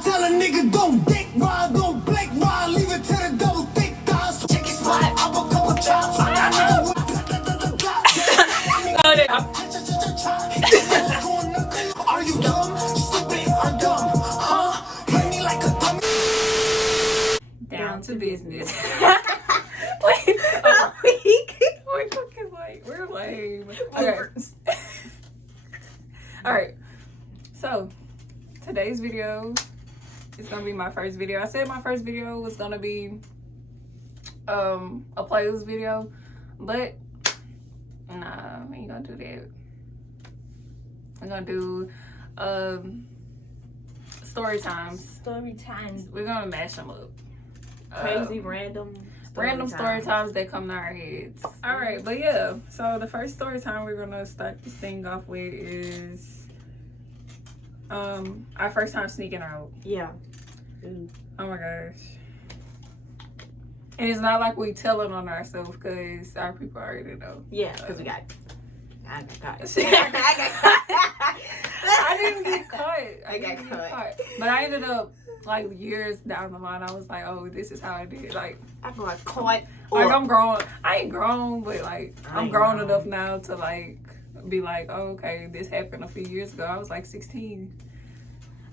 I tell a nigga don't dick ride, don't blink ride, leave it to the double thick guys. Check his fly, I'm a couple chops. I got nigga. Are you dumb, stupid, or dumb? Huh? Play me like a dummy. Down to business. Wait, a week. We're fucking lame. We're lame. Okay. Alright. So, today's video is gonna be my first video. I said my first video was gonna be a playlist video, but nah, we ain't gonna do that. We're gonna do story times. We're gonna mash them up. Crazy random story times that come to our heads. All right, but yeah, so the first story time we're gonna start this thing off with is our first time sneaking out. Yeah. Oh my gosh. And it's not like we telling on ourselves because our people already know. Yeah, because I got caught. I didn't get caught. I got caught. But I ended up, like, years down the line, I was like, oh, this is how I did. Like, I got caught. Like, I'm grown. I ain't grown, but, like, I'm grown enough now to, like, be like, oh, okay, this happened a few years ago. I was, like, 16.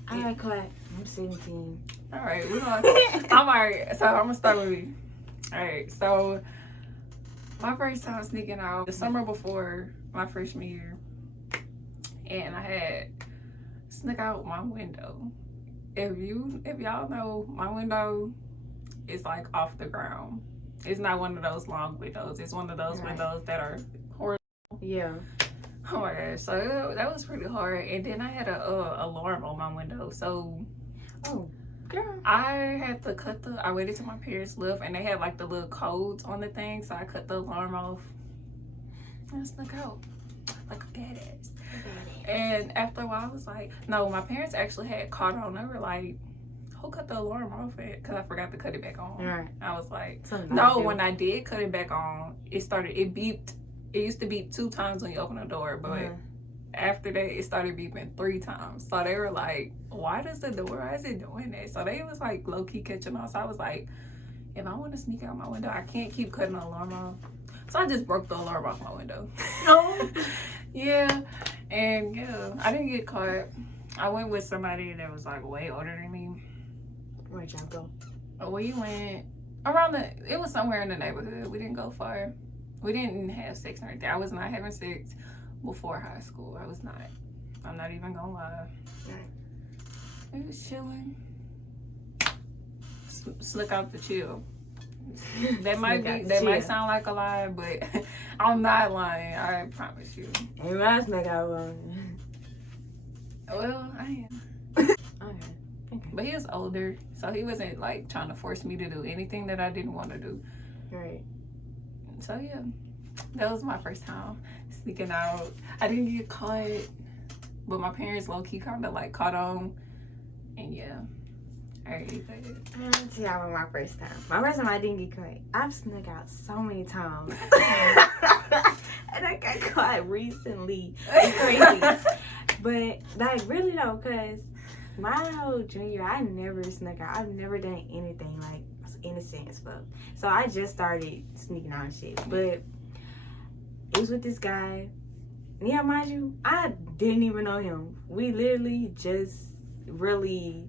I got caught. I'm 17. All right, we're gonna, I'm all right. So, I'm going to start with me. All right, so my first time sneaking out, the summer before my freshman year, and I had snuck out my window. If y'all know, my window is like off the ground. It's not one of those long windows. It's one of those windows that are horizontal. Yeah. Oh my gosh, so that was pretty hard. And then I had a alarm on my window. So, oh, girl, I had to I waited till my parents left, and they had like the little codes on the thing. So I cut the alarm off and I snuck out like a badass. And after a while, I was like, no, my parents actually had caught on. They were like, who cut the alarm off at? Because I forgot to cut it back on. Right. I was like, something no, when I did cut it back on, it beeped. It used to beep 2 times when you open the door, but after that, it started beeping 3 times. So they were like, why is it doing that? So they was like low-key catching on. So I was like, if I want to sneak out my window, I can't keep cutting the alarm off. So I just broke the alarm off my window. No. Yeah. And yeah, I didn't get caught. I went with somebody that was like way older than me. Where'd y'all go? We went it was somewhere in the neighborhood. We didn't go far. We didn't have sex or anything. I was not having sex before high school. I was not. I'm not even gonna lie. It was chilling. Slick out the chill. That might sound like a lie, but I'm not lying. I promise you. And last night I was. Well, I am. Okay. But he was older, so he wasn't like trying to force me to do anything that I didn't want to do. Right. So yeah, that was my first time sneaking out. I didn't get caught, but my parents low-key kind of like caught on, and yeah. Alright, I'll tell y'all about my first time. My first time I didn't get caught. I've snuck out so many times. And I got caught recently. It's crazy. But like really though, cause my whole junior, I never snuck out. I've never done anything like innocent as fuck. So I just started sneaking out and shit. But it was with this guy. And yeah, mind you, I didn't even know him. We literally just really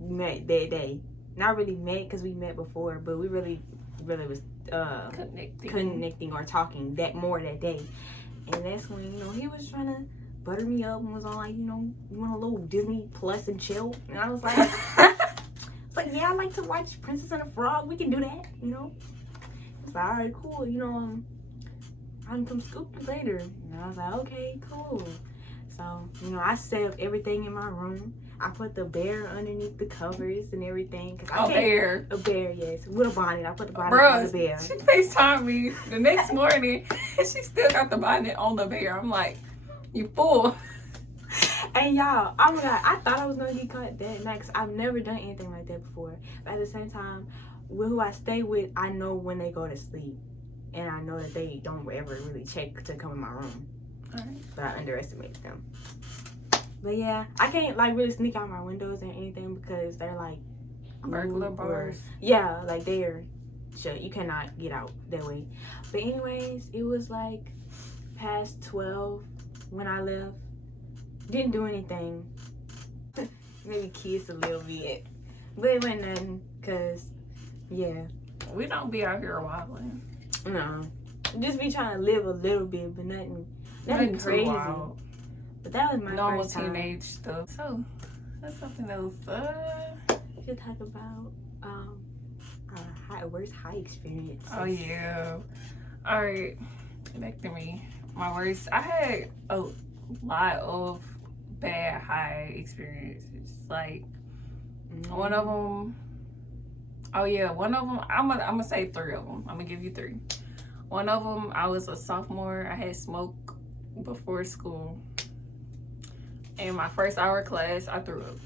met that day. Not really met because we met before, but we really was connecting or talking that day. And that's when, you know, he was trying to butter me up and was on like, you know, you want a little Disney Plus and chill? And I was like, yeah, I like to watch Princess and the Frog. We can do that, you know. It's like, all right, cool. You know, I can come scoop you later. And I was like, okay, cool. So, you know, I set up everything in my room. I put the bear underneath the covers and everything. A bear? A bear, yes. With a bonnet. I put the bonnet on the bear. She FaceTimed me the next morning and she still got the bonnet on the bear. I'm like, you fool. And y'all, oh my God, I thought I was going to get caught that night because I've never done anything like that before. But at the same time, with who I stay with, I know when they go to sleep. And I know that they don't ever really check to come in my room. All right. But I underestimated them. But yeah, I can't like really sneak out my windows or anything because they're like Burglar glued bars. Yeah, like they're shut. You cannot get out that way. But anyways, it was like past 12 when I left. Didn't do anything. Maybe kiss a little bit, but it wasn't nothing. Cause yeah, We don't be out here wilding. no, just be trying to live a little bit, but nothing Nothing crazy. too wild. But that was my Normal first time. teenage stuff. So that's something else. We should talk about our worst high experience. Oh yeah. All right, back to me. My worst. I had a lot of bad high experiences. Like one of them. Oh yeah, one of them. I'm gonna say 3 of them. I'm gonna give you 3. One of them, I was a sophomore. I had smoke before school. In my first hour of class, I threw up.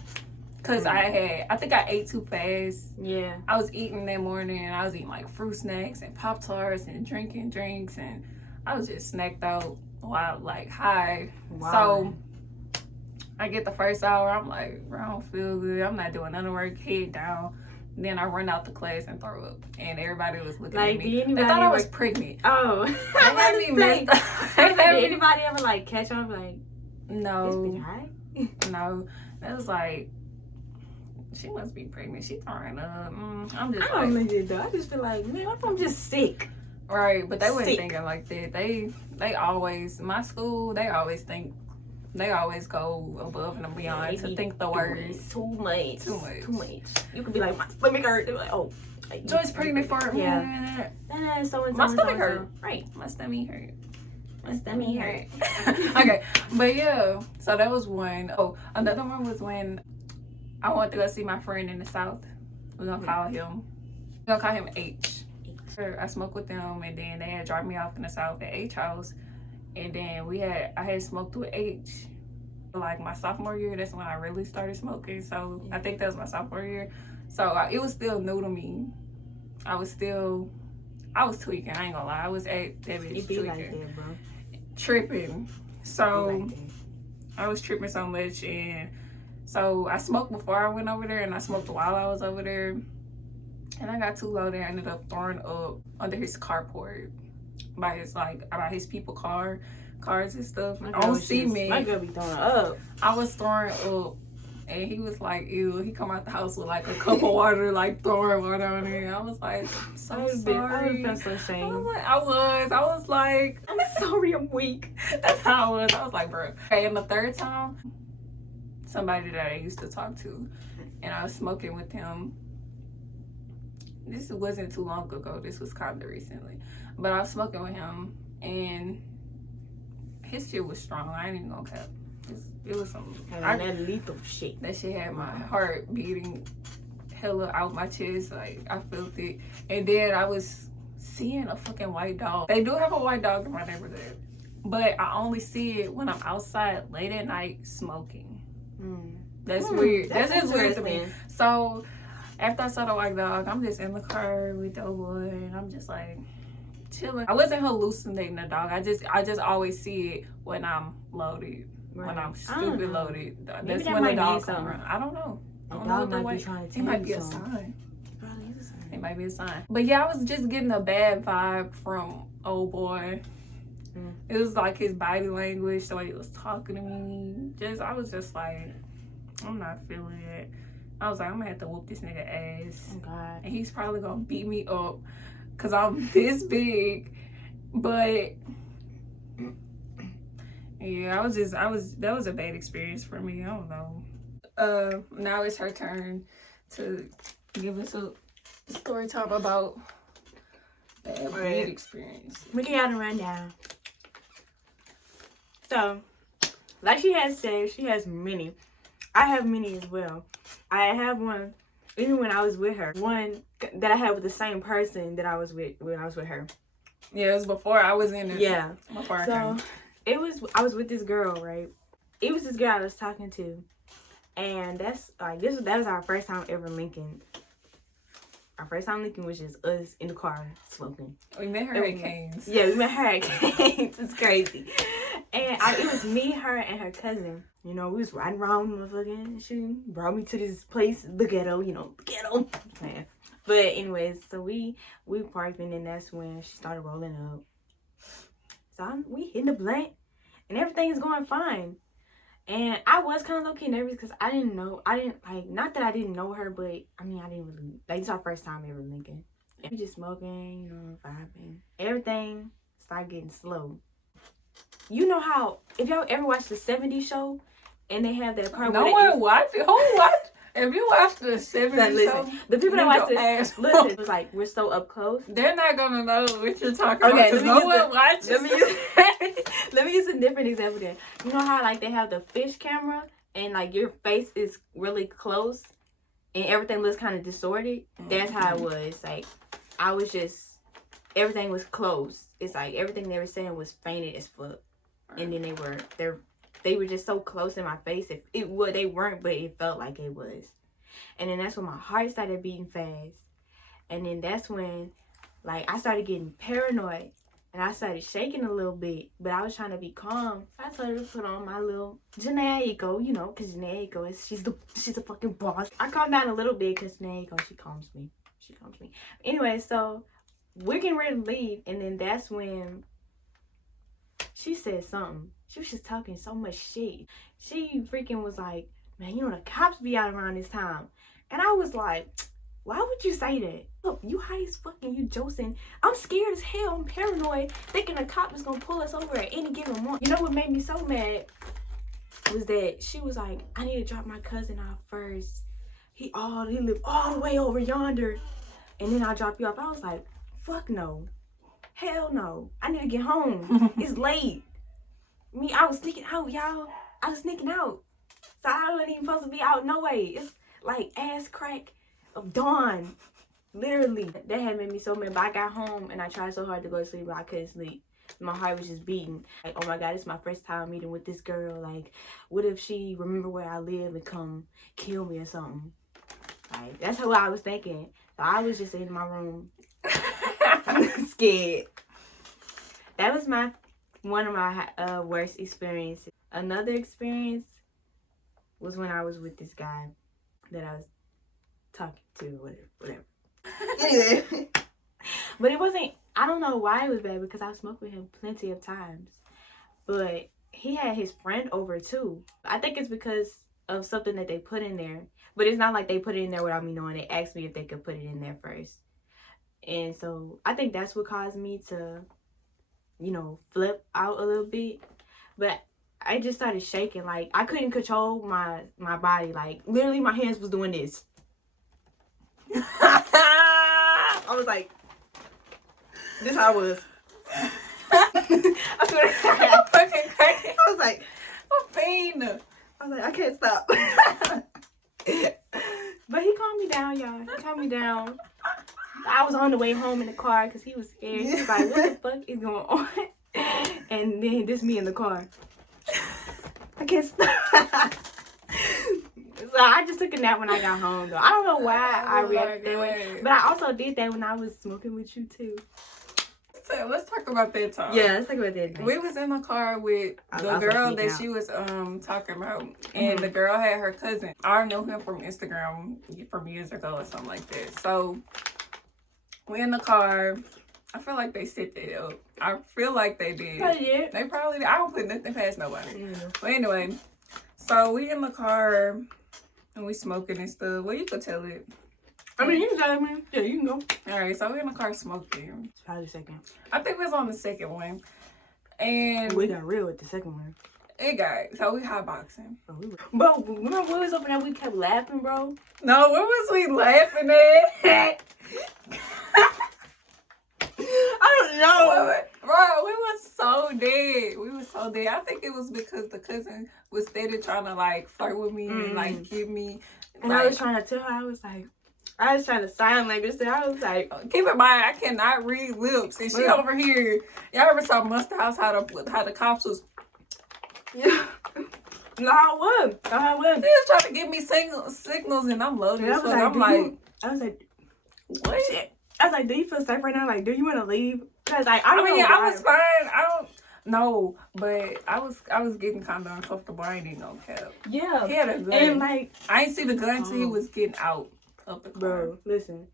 Cause I think I ate too fast. Yeah. I was eating that morning and I was eating like fruit snacks and Pop-Tarts and drinking drinks and I was just snacked out while like high. Wow. So I get the first hour, I'm like, I don't feel good. I'm not doing none of work, head down. Then I run out the class and throw up. And everybody was looking at me. They thought I was pregnant. Oh. They had me messed up. Did anybody ever like catch on like, No. this bitch high? No. That was like, she must be pregnant. She throwing up. I'm just I don't like, think it though. I just feel like, man, what if I'm just sick? right, but they wasn't Sick. thinking like that. They always, my school, they always go above and beyond Yeah, to think the worst. Too much. Too much. Too much. You could be like, my stomach hurt. They're like, oh. Joy's pregnant for a Yeah. minute. And then so and My so and stomach so and hurt. so. Right. My stomach hurt. My stomach hurt. Okay, but yeah, so that was one. Oh, another one was when I went to go see my friend in the South. We're gonna call him H. I smoked with them and then they had dropped me off in the South at H house. And then I had smoked with H like my sophomore year. That's when I really started smoking. So I think that was my sophomore year. So it was still new to me. I was tweaking. I ain't gonna lie. I was at that bitch You be tweaking. like that, bro. Tripping. So Be like that. I was tripping so much, and so I smoked before I went over there and I smoked while I was over there, and I got too low there. I ended up throwing up under his carport by his people cars and stuff. I don't see me. My girl be throwing up. I was throwing up and he was like, ew. He come out the house with like a cup of water, like throwing water on it. I was like, I'm so sorry. I was so ashamed. I was like, I'm sorry, I'm weak. That's how I was. I was like, bro. Okay, and the third time, somebody that I used to talk to, and I was smoking with him. This wasn't too long ago. This was kind of recently. But I was smoking with him, and his shit was strong. I ain't even gonna cap. It was some that lethal shit. That shit had my heart beating hella out my chest. Like, I felt it. And then I was seeing a fucking white dog. They do have a white dog in my neighborhood, but I only see it when I'm outside late at night smoking. That's weird. That's just weird to me. So after I saw the white dog, I'm just in the car with the old boy, and I'm just like chilling. I wasn't hallucinating the dog. I just always see it when I'm loaded. Right. When I'm stupid loaded. That's when the dog comes around. I don't know. I don't know what the white. It might be a sign. It might be a sign. But yeah, I was just getting a bad vibe from old boy. It was like his body language, the way he was talking to me. I was just like, I'm not feeling it. I was like, I'm gonna have to whoop this nigga ass. Oh God. And he's probably gonna beat me up because I'm this big. But yeah, that was a bad experience for me. I don't know. Now it's her turn to give us a story time about bad experience. We can run down. So, like she has said, she has many. I have many as well. I have one, even when I was with her. One that I had with the same person that I was with when I was with her. Yeah, it was before I was in it. Yeah. Before I came. I was with this girl, right? It was this girl I was talking to. And that's like that was our first time ever linking. Our first time linking was just us in the car smoking. We met her at Cane's. Yeah, we met her at Cane's. It's crazy. And it was me, her, and her cousin. You know, we was riding around, motherfucking. She brought me to this place, the ghetto. You know, the ghetto. Man. But anyways, so we parked, and then that's when she started rolling up. So we hitting the blunt, and everything is going fine. And I was kind of low-key nervous because I didn't know. Not that I didn't know her, but I mean, I didn't really, like, it's our first time ever linking. We just smoking, you know, vibing. Everything started getting slow. You know how, if y'all ever watched the 70s show and they have that part no where one watched it. Who watched? If you watched the 70s show, the people that watch it, listen, it was like, we're so up close. They're not gonna know what you're talking about because no one watches. Let me use a different example then. You know how like they have the fish camera and like your face is really close and everything looks kind of distorted? That's how it was. Like, I was just, everything was close. It's like everything they were saying was fainted as fuck. And then they were just so close in my face. They weren't, but it felt like it was. And then that's when my heart started beating fast. And then that's when, like, I started getting paranoid. And I started shaking a little bit. But I was trying to be calm. So I told her to put on my little Janae Eco, you know, because Janae Eco she's a fucking boss. I calmed down a little bit because Janae Eco, she calms me. Anyway, so we're getting ready to leave. And then that's when she said something. She was just talking so much shit. She freaking was like, man, you know, the cops be out around this time. And I was like, why would you say that? Look, you high as fucking, you Joseph. I'm scared as hell. I'm paranoid, thinking the cop is gonna pull us over at any given moment. You know what made me so mad was that she was like, I need to drop my cousin off first. He lived all the way over yonder. And then I'll drop you off. I was like, fuck no. Hell no. I need to get home. It's late. I was sneaking out, y'all. I was sneaking out. So I wasn't even supposed to be out no way. It's like ass crack of dawn. Literally. That had made me so mad. But I got home and I tried so hard to go to sleep, but I couldn't sleep. My heart was just beating. Like, oh my God, it's my first time meeting with this girl. Like, what if she remember where I live and come kill me or something? Like, that's how I was thinking. So I was just in my room. Scared. That was one of my worst experiences. Another experience was when I was with this guy that I was talking to, whatever. Anyway, but it wasn't, I don't know why it was bad because I smoked with him plenty of times. But he had his friend over too. I think it's because of something that they put in there. But it's not like they put it in there without me knowing. They asked me if they could put it in there first. And so I think that's what caused me to, you know, flip out a little bit. But I just started shaking. Like, I couldn't control my body. Like, literally my hands was doing this. I was like, this how I was. I swear to God. I'm fucking crazy. I was like, I'm pain. I was like, I can't stop. But he calmed me down, y'all. He calmed me down. I was on the way home in the car because he was scared. He was like, what the fuck is going on? And then this me in the car. I can't stop. So I just took a nap when I got home, though. I don't know why I reacted that way. But I also did that when I was smoking with you, too. So let's talk about that time. Yeah, let's talk about that. We was in the car with the girl that she was talking about. And the girl had her cousin. I knew him from Instagram from years ago or something like that. So we in the car. I feel like they set that up. I feel like they did. They probably did. I don't put nothing past nobody. But anyway, so we in the car and we smoking and stuff. Well, you could tell it. I mean, you can tell me. Yeah, you can go. All right, so we in the car smoking. It's probably the second. I think we was on the second one. And we got real with the second one. It got, so we hotboxing. Bro, remember when we was up there, we kept laughing, bro? No, what was we laughing at? I don't know. Bro, we was so dead. We was so dead. I think it was because the cousin was steady trying to like flirt with me and like give me. And like, I was trying to tell her, I was trying to sign language. So I was like, keep in mind, I cannot read lips. And she over here. Y'all ever saw Monster House how the cops was? Yeah. No, I was. She was trying to give me signals and I'm loaded. Yeah, I was like, what? I was like, do you feel safe right now? Like, do you want to leave? Because like, I was fine. No, but I was getting kind of uncomfortable. I ain't even gonna cap. Yeah. He had a gun. And like, I ain't see the gun until he was getting out of the car. bro, listen.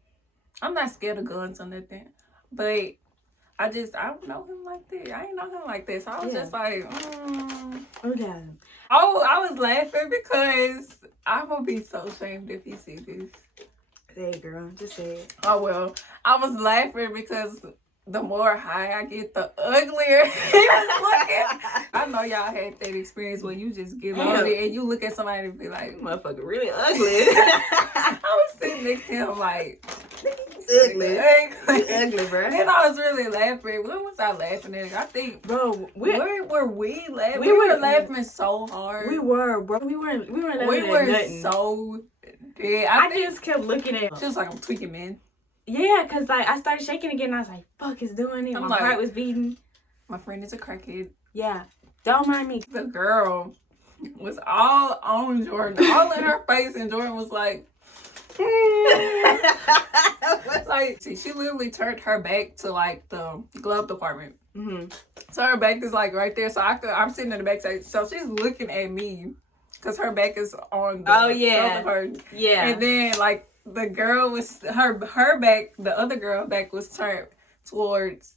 I'm not scared of guns or nothing, but I don't know him like that. I ain't know him like this. So I was just like, Okay. Oh, I was laughing because I'm gonna be so ashamed if he see this. Hey, girl, just say it. Oh well, I was laughing because the more high I get, the uglier he was looking. I know y'all had that experience where you just get loaded and you look at somebody and be like, Motherfucker, really ugly. I was sitting next to him like, ugly. Ugly, bro. And I was really laughing. When was I laughing at? I think, Bro, where were we laughing? we We were were laughing so hard. we were, bro. We weren't laughing We at were nothing. so dead. I just kept looking at. She was like, I'm tweaking, man. Yeah, cause like I started shaking again. And I was like, "Fuck, it's doing it." I'm My like- heart was beating. My friend is a crackhead. Yeah, don't mind me. The girl was all on Jordan, all in her face, and Jordan was like, like, see, she literally turned her back to like the glove department. Mm-hmm. So her back is like right there. So I'm sitting in the back side. So she's looking at me because her back is on the Oh, yeah. glove department. Yeah. And then like the girl was her back, the other girl back was turned towards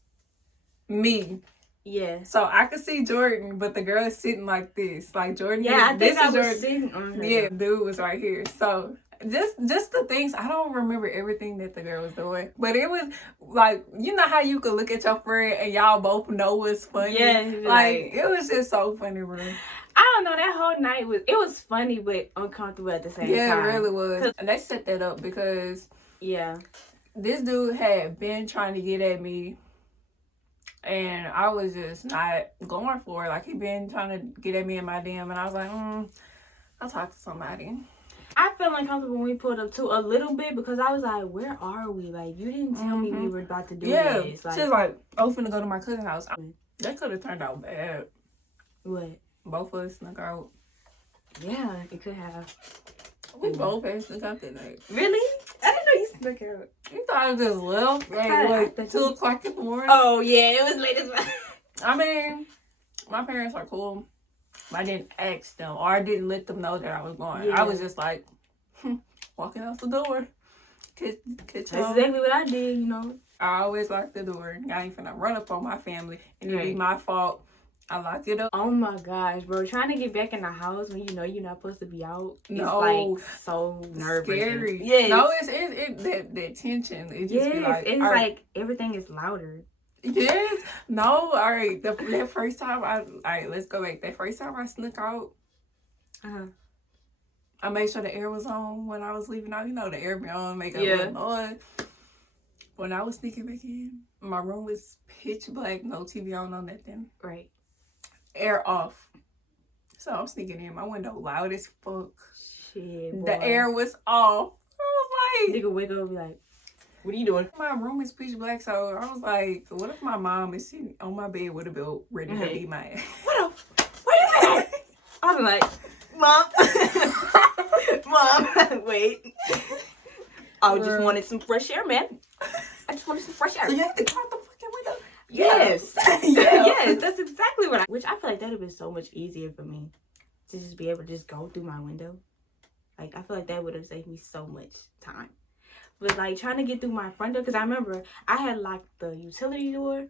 me. Yeah. So I could see Jordan, but the girl is sitting like this. Like Jordan. Yeah, I think this I is was Jordan. sitting on her. Yeah, dude was right here. So just the things, I don't remember everything that the girl was doing, but it was like, you know how you could look at your friend and y'all both know what's funny. Yeah, like it was just so funny, bro. I don't know. That whole night was funny but uncomfortable at the same time. Yeah, it really was. And they set that up because Yeah. this dude had been trying to get at me. And I was just not going for it. Like, he been trying to get at me in my DM. And I was like, I'll talk to somebody. I felt uncomfortable when we pulled up too a little bit because I was like, "Where are we? Like, you didn't tell me we were about to do this." Like, she was like, I was finna go to my cousin's house. That could have turned out bad. what? Both of us snuck out. Yeah, it could have. We both had snuck out that night. Really? I didn't know you snuck out. You thought I just left? Like, 2 o'clock in the morning? Oh yeah, it was late as well. I mean, my parents are cool. I didn't ask them, or I didn't let them know that I was going. Yeah. I was just like, walking out the door. Catch That's y'all. exactly what I did, you know. I always lock the door. I ain't finna run up on my family, and it be Right. my fault. I lock it up. Oh my gosh, bro. Trying to get back in the house when you know you're not supposed to be out. It's No. like so nerve-wracking. Scary. Yes. No, it's that tension. It just Yes, be like, it's all right. like everything is louder. Yes. No. All right. That first time all right, let's go back. That first time I snuck out, Uh-huh. I made sure the air was on when I was leaving out. You know, the air be on, make a Yeah. little noise. When I was sneaking back in, my room was pitch black, no TV on, no nothing. Right. Air off. So I'm sneaking in. My window loud as fuck. Shit, boy. The air was off. I was like, Nigga wake up and be like, "What are you doing?" my room is pitch black, so I was like, what if my mom is sitting on my bed with a belt ready to Mhm. beat my ass? What the? Where you at? I was like, "Mom, Mom, wait. I just wanted some fresh air, man. I just wanted some fresh air." So you have to crack the fucking window? Yes. Yeah. Yes, that's exactly what which I feel like that would have been so much easier for me to just be able to just go through my window. Like, I feel like that would have saved me so much time. But like trying to get through my front door, because I remember I had locked the utility door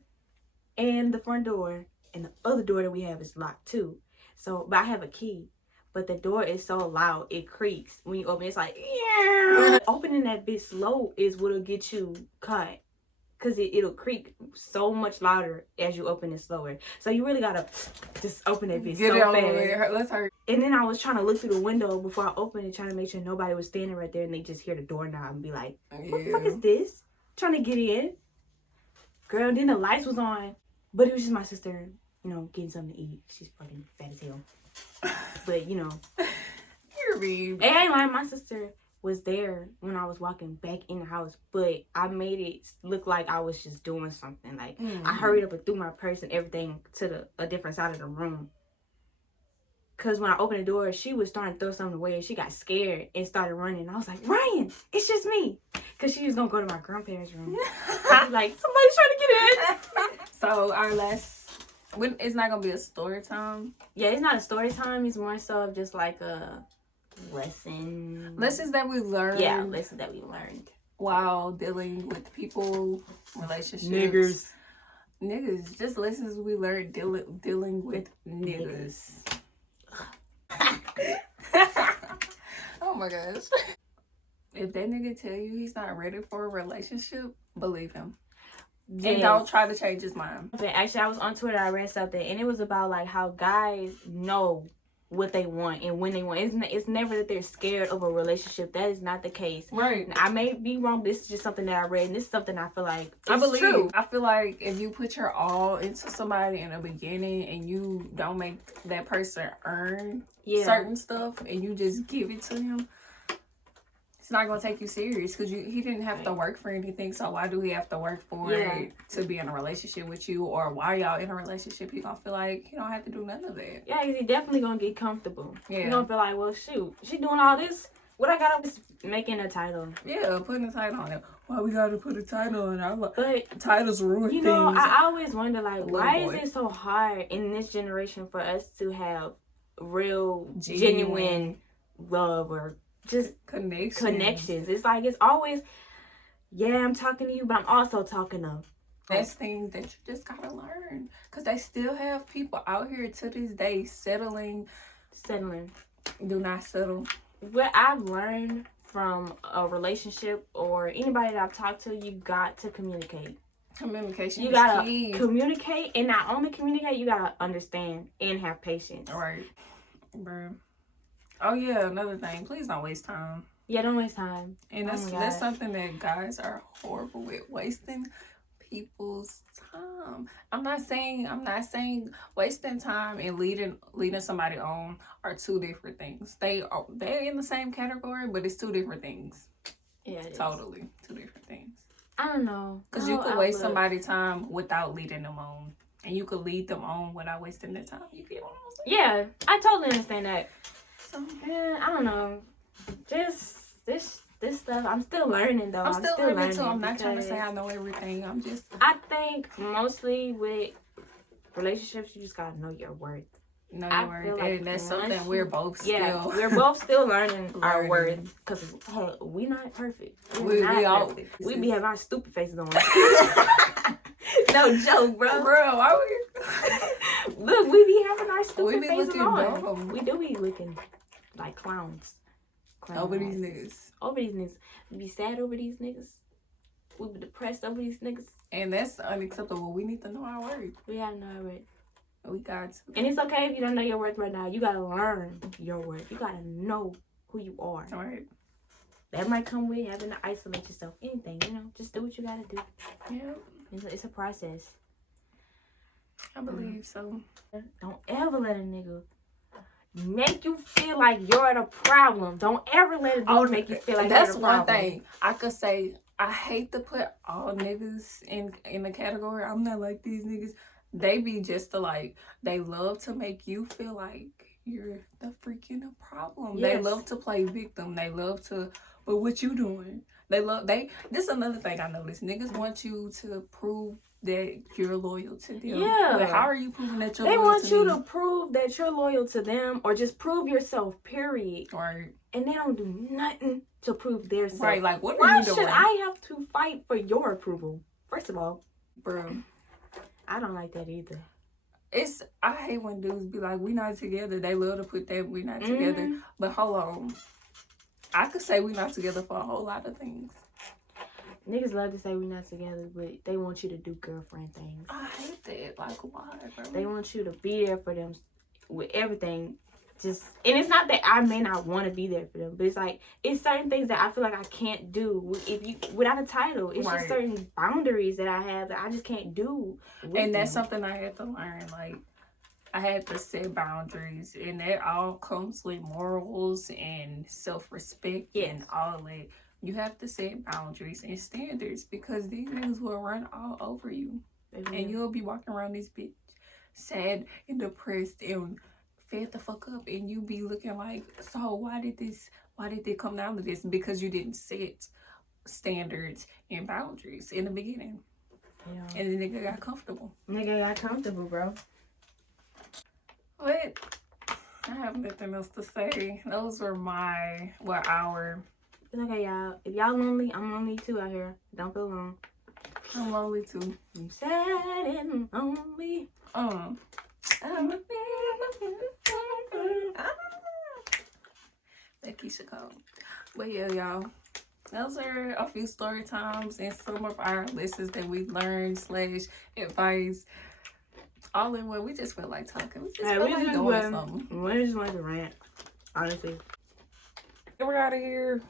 and the front door, and the other door that we have is locked too. So, but I have a key. But the door is so loud, it creaks. When you open it, it's like, yeah. Opening that bit slow is what'll get you caught. Because it'll creak so much louder as you open it slower. So you really gotta just open it Get so it over fast. with. Let's hurry. And then I was trying to look through the window before I opened it, trying to make sure nobody was standing right there, and they just hear the doorknob and be like, "What the fuck is this?" Trying to get in. Girl, then the lights was on. But it was just my sister, you know, getting something to eat. She's fucking fat as hell. But, you know. Here we. And I ain't lying, my sister was there when I was walking back in the house, but I made it look like I was just doing something. Like, I hurried up and threw my purse and everything to a different side of the room. Because when I opened the door, she was starting to throw something away, and she got scared and started running. I was like, "Ryan, it's just me." Because she was going to go to my grandparents' room. I'd be like, "Somebody's trying to get in." So our last It's not gonna be a story time. Yeah, it's not a story time. It's more so of just like a lesson. Lessons that we learned. Yeah, lessons that we learned while dealing with people, relationships. Niggas. Just lessons we learned dealing with niggas. Oh my gosh. If that nigga tell you he's not ready for a relationship, believe him. Yes. And don't try to change his mind. Actually, I was on Twitter, I read something, and it was about like how guys know what they want and when they want. It's never that they're scared of a relationship. That is not the case. Right. I may be wrong, but this is just something that I read, and this is something I feel like I believe. True. I feel like if you put your all into somebody in the beginning and you don't make that person earn certain stuff and you just give it to him, it's not gonna take you serious because he didn't have to work for anything. So why do he have to work for it to be in a relationship with you? Or why y'all in a relationship? He gonna feel like he don't have to do none of that. Yeah, he definitely gonna get comfortable. Yeah, he gonna feel like, well, shoot, she doing all this. What I gotta is making a title. Yeah, putting a title on it. Why we gotta put a title on it? But titles ruin things. I always wonder, like, why is it so hard in this generation for us to have real, genuine love or just connections? It's like, it's always, I'm talking to you, but I'm also talking to. That's things that you just gotta learn. Because they still have people out here to this day settling. Do not settle. What I've learned from a relationship or anybody that I've talked to, you got to communicate. Communication you is gotta key. Communicate, and not only communicate, you gotta understand and have patience. All right, bro. Oh yeah, another thing. Please don't waste time. Yeah, don't waste time. And that's something that guys are horrible with, wasting people's time. I'm not saying wasting time and leading somebody on are two different things. They're in the same category, but it's two different things. Yeah, totally two different things. I don't know. Because you could waste somebody's time without leading them on. And you could lead them on without wasting their time. You get what I'm saying? Yeah, I totally understand that. So, I don't know. Just this stuff, I'm still learning though. I'm still learning too. I'm not trying to say I know everything. I think mostly with relationships, you just gotta know your worth. Know your worth. Like, and that's something we're both still. Yeah, we're both still learning our worth. Because we not perfect. We be having our stupid faces on. No joke, bro. Why we? Look, we be having our stupid faces on. Dumb. We do be looking like clowns. Over these niggas. We be sad over these niggas. We be depressed over these niggas. And that's unacceptable. We need to know our worth. We gotta know our worth. We got to. And it's okay if you don't know your worth right now. You gotta learn your worth. You gotta know who you are. All right. That might come with having to isolate yourself. Anything, just do what you gotta do. Yeah. It's a process. I believe so. Don't ever let a nigga make you feel like you're the problem. Don't ever let it make you feel like that's you're the problem. One thing I could say. I hate to put all niggas in the category. I'm not like these niggas. They be just they love to make you feel like you're the freaking problem. Yes. They love to play victim. They love to, but what you doing? This is another thing I noticed. Niggas want you to prove that you're loyal to them. Yeah. But how are you proving that you're loyal to them? They want you to prove that you're loyal to them or just prove yourself, period. Right. And they don't do nothing to prove their self. Right, like what are you doing? Why should I have to fight for your approval? First of all. Bro. I don't like that either. I hate when dudes be like, we not together. They love to put that we not together. But hold on. I could say we not together for a whole lot of things. Niggas love to say we not together, but they want you to do girlfriend things. I hate that. Like, why, bro? They want you to be there for them with everything. And it's not that I may not want to be there for them, but it's certain things that I feel like I can't do without a title. It's just certain boundaries that I have that I just can't do. And that's something I had to learn. Like, I had to set boundaries, and that all comes with morals and self-respect and all that. You have to set boundaries and standards because these niggas will run all over you, and you'll be walking around this bitch sad and depressed and fed the fuck up, and you be looking like, so why did they come down to this? Because you didn't set standards and boundaries in the beginning. Yeah. And the nigga got comfortable. Bro. But I have nothing else to say. Those were our. It's okay, y'all. If y'all lonely, I'm lonely too out here. Don't feel alone. I'm lonely too. I'm sad and lonely. That Keisha Cole. But yeah, y'all. Those are a few story times and some of our lessons that we learned / advice. All in one. We just feel like talking. We just feel like doing something. We just want to rant, honestly. We're out of here.